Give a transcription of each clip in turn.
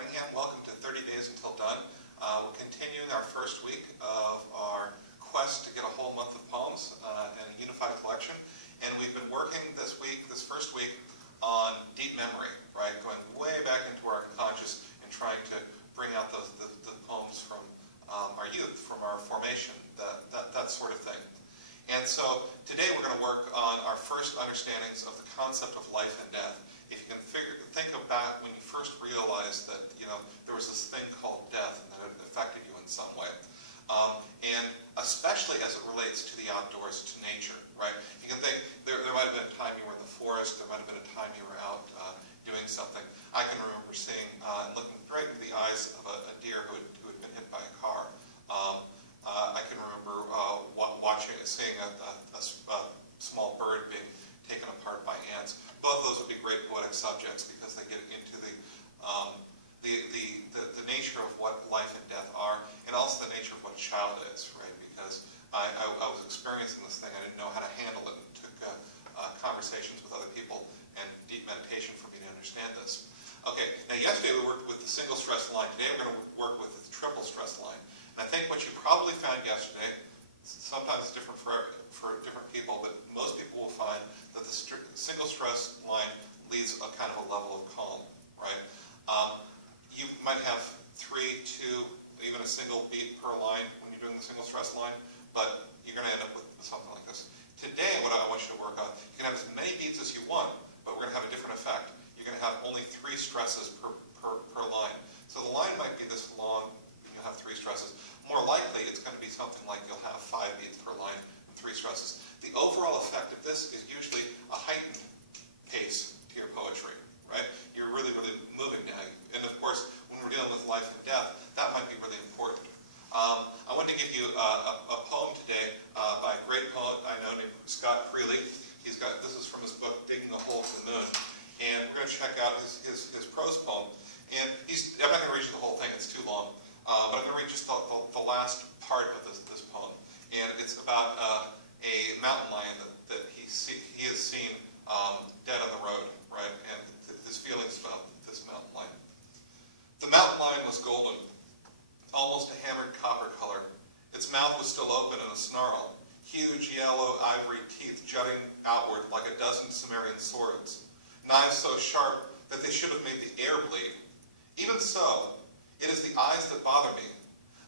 Branningham. Welcome to 30 Days Until Done. We're continuing our first week of our quest to get a whole month of poems in a unified collection. And we've been working this first week, on deep memory, right? Going way back into our unconscious and trying to bring out the poems from our youth, from our formation, that sort of thing. And so today we're going to work on our first understandings of the concept of life and death. If you can think about when you first realized that there was this thing called death and that it affected you in some way. And especially as it relates to the outdoors, to nature, right? You can think, there might have been a time you were in the forest, there might have been a time you were out doing something. I can remember seeing and looking right into the eyes of a deer who had been hit by a car. I can remember seeing a small bird being taken apart by ants. Both of those would be great poetic subjects because they get into the nature of what life and death are, and also the nature of what a child is, right? Because I was experiencing this thing, I didn't know how to handle it, and it took conversations with other people and deep meditation for me to understand this. Okay, now yesterday we worked with the single stress line. Today we're going to work with the triple stress line. And I think what you probably found yesterday, sometimes it's different for different people, but most people will find that the single stress line leaves a kind of a level of calm, right? You might have 3, 2, even a single beat per line when you're doing the single stress line, but you're going to end up with something like this. Today, what I want you to work on, you can have as many beats as you want, but we're going to have a different effect. You're going to have only 3 stresses per line. So the line might be this long, and you'll have 3 stresses. More likely, it's going to be something like you'll have 5 beats per line and 3 stresses. The overall effect of this is usually a heightened pace to your poetry, right? You're really, really moving now. And of course, when we're dealing with life and death, that might be really important. I want to give you a poem today by a great poet I know named Scott Freely. This is from his book, Digging a Hole for the Moon. And we're going to check out his prose poem. And I'm not going to read you the whole thing, it's too long. But I'm going to read just the last part of this poem. And it's about a mountain lion that he has seen dead on the road, right? And his feelings about this mountain lion. The mountain lion was golden, almost a hammered copper color. Its mouth was still open in a snarl, huge yellow ivory teeth jutting outward like a dozen Sumerian swords, knives so sharp that they should have made the air bleed. Even so, it is the eyes that bother me.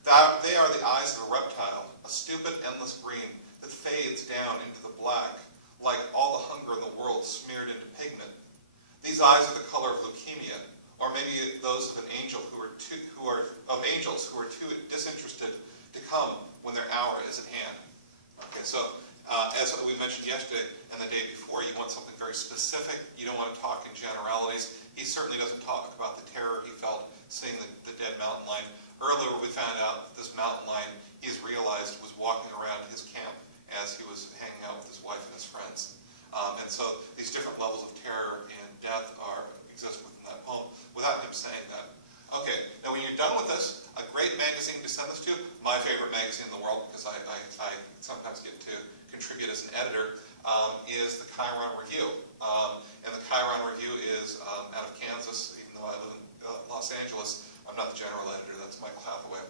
They are the eyes of a reptile, a stupid, endless green that fades down into the black, like all the hunger in the world smeared into pigment. These eyes are the color of leukemia, or maybe those of angels who are too disinterested to come when their hour is at hand. Okay, so as we mentioned yesterday and the day before, you want something very specific. You don't want to talk in generalities. He certainly doesn't talk about the terror he felt seeing the dead mountain lion. Earlier we found out that this mountain lion, he has realized, was walking around his camp as he was hanging out with his wife and his friends. And so these different levels of terror and death exist within that poem without him saying that. Okay, now when you're done with this, a great magazine to send this to, my favorite magazine in the world, because I sometimes get to contribute as an editor, is the Chiron Review. And the Chiron Review is out of Kansas, even though I live in Los Angeles. I'm not the general editor, that's Michael Hathaway.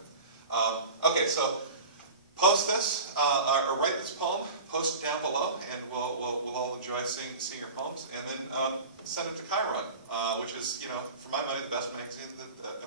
Okay, so post this, or write this poem, post it down below, and we'll all enjoy seeing your poems, and then send it to Chiron, which is, for my money, the best magazine that